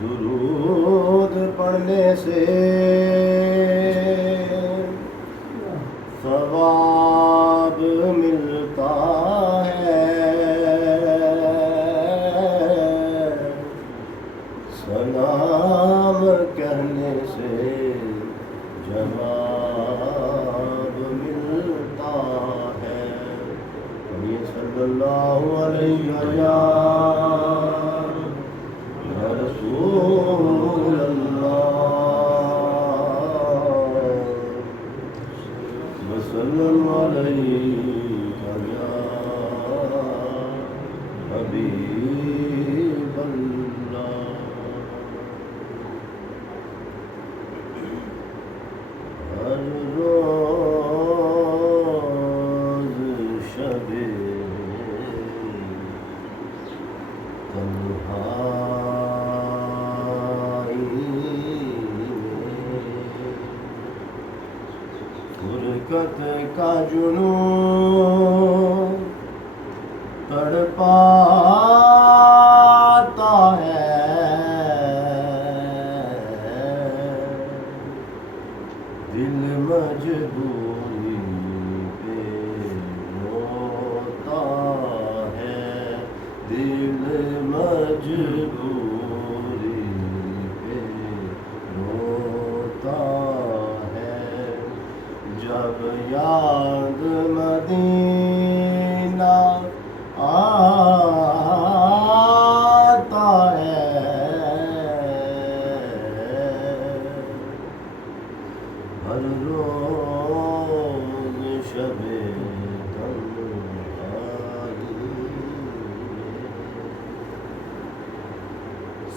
درود پڑھنے سے ثواب ملتا ہے، سلام کہنے سے جواب ملتا ہے۔ صلی اللہ علیہ وسلم یا رسول اللہ، وسلم علیک یا حبیب اللہ۔ ہر روز شب تنہائی فرقت کا جنون تڑپاتا ہے، دل مجبوری پہ روتا ہے، دل مجبوری پہ روتا ہے، جب یاد مدینہ آتا ہے، ہر روز شب تنہائی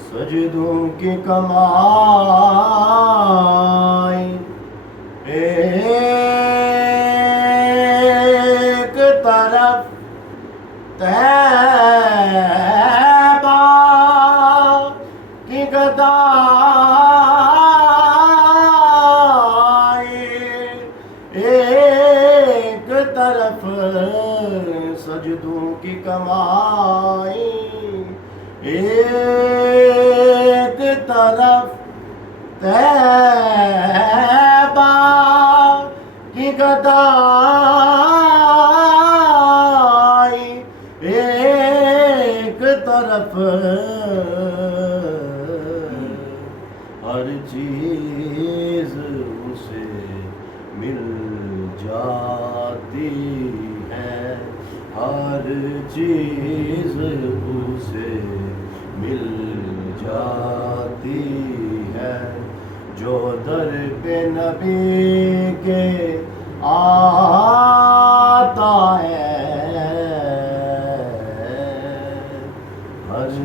سجدوں کی کمائی ایک طرف طیبہ کی گدائی، ایک طرف سجدوں کی کمائی، ایک طرف طیبہ کی گدائی، ایک طرف ہر چیز اسے مل جاتی ہے، ہر چیز اسے مل جاتی ہے، جو در پہ نبی کے آتا ہے، ہر چیز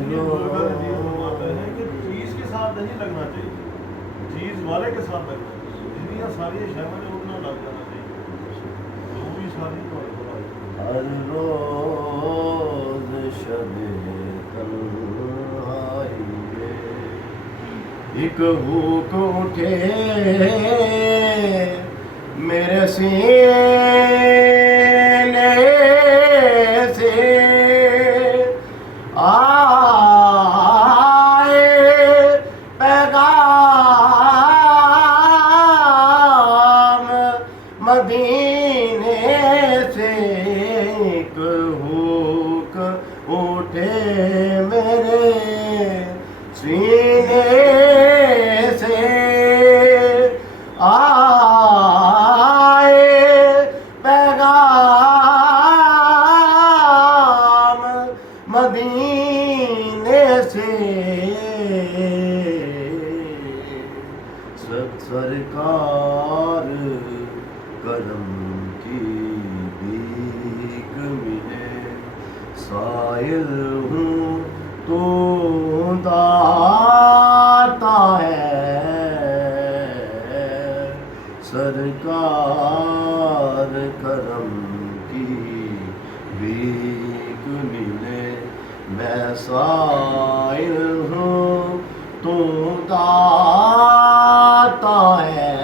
کے ساتھ نہیں لگنا چاہیے، چیز والے کے ساتھ لگنا چاہیے، دنیا ساری شہر میں اتنا لگ جانا چاہیے، وہ بھی ساری ہر روز شب تنہائی ایک بھوک اٹھے میرے سینے سے، آئے پیغام مدینے سے، ایک بھوک اٹھے میرے سینے سے، آئے پیغام مدینے سے، سرکار کرم کی بھیک ملے، سائل ہوں تو داتا ہے، سرکار کرم کی بھیک ملے، میں سائل ہوں تو داتا ہے،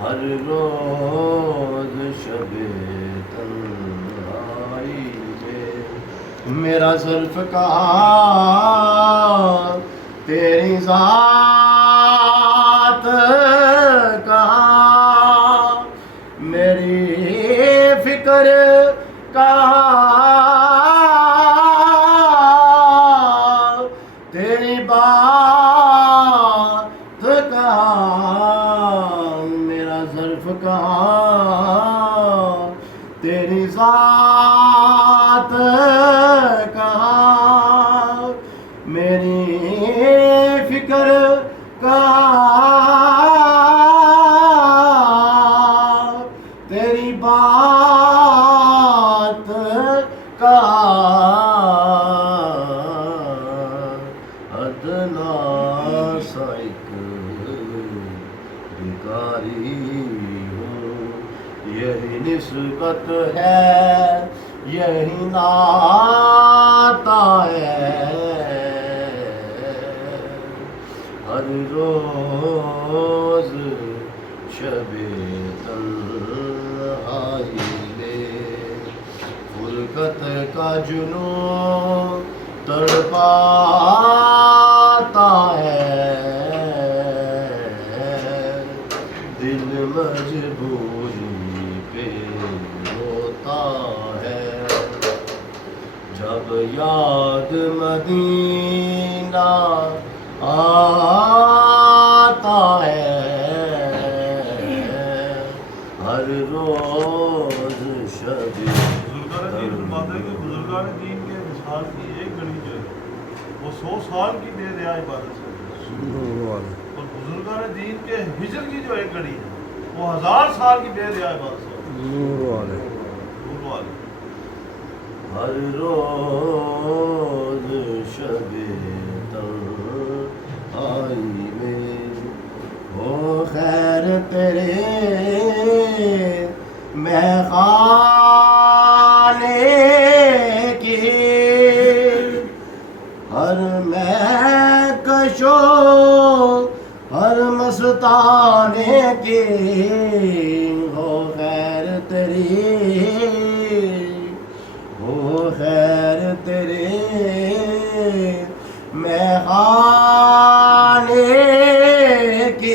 ہر روز شب تنہائی میں میرا زلف کہاں تیری ذات کہاں میری فکر کہاں تیری بات کہاں میرا زلف کہاں تیری ذات کہاں میری فکر کہاں تیری بات کہاں ادنا سا ایک بھکاری ہوں یہی نسبت ہے یہی ناتا ہے ہر روز شب تنہائی لے فرقت کا جنون تڑپاتا ہے دل مجبوری پہ روتا ہے جب یاد مدینہ آتا ہے ہر روز شب بزرگان دین فرماتے ہیں کہ بزرگان دین کے مثال کی ایک گھڑی جو ہے وہ 100 سال کی بے ریا عبادت سے اور بزرگان دین کے ہجر کی جو ایک گھڑی ہے وہ 1000 سال کی بے ریا عبادت سے نور والے ہر روز شب تنہائی میں ہو خیر تیرے میخانے کی ہر مہکشو ہر مستانے کی ہو خیر تیری ہو خیر تیرے میخانے کی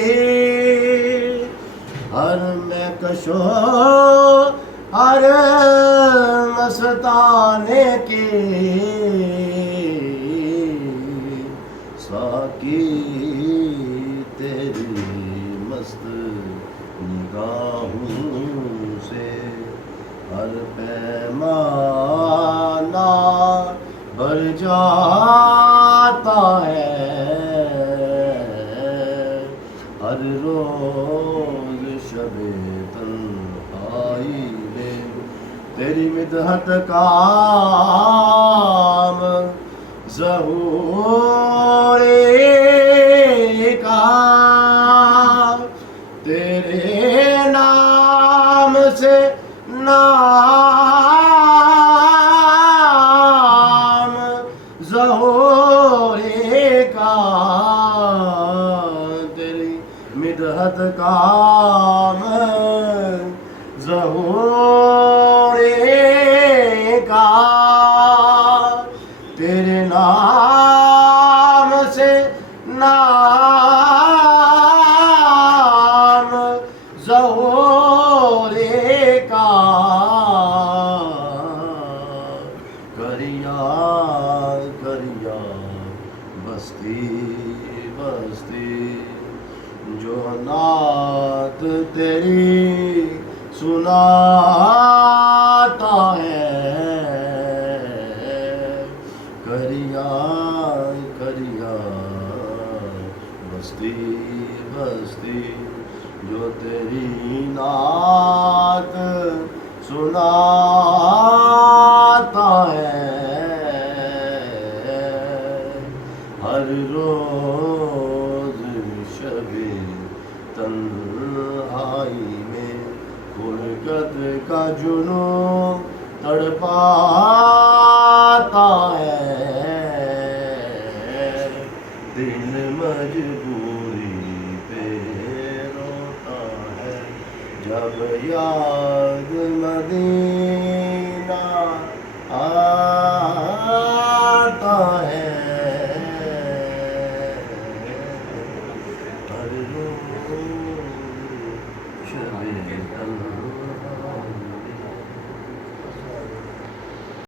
ہر مہکشو ہر مستانے کی ساقی تیری مست نگاہوں سے ہر پیمانہ بھر جاتا ہے ہر روز شب تنہائی لے تیری مدحت کام ظہور کا تیرے نام سے نام ظہور کا تیری مدحت کام ظہور کا تیرے نام سے نام ظہور کا کریا کریا بستی بستی جو نعت تیری سناتا ہے کریا کریا بستی بستی جو تیری نعت سناتا ہے ہر روز شب تنہائی میں فرقت کا جنون تڑپاتا ہے دل مجبوری پہ روتا ہے جب یاد مدینہ اللہ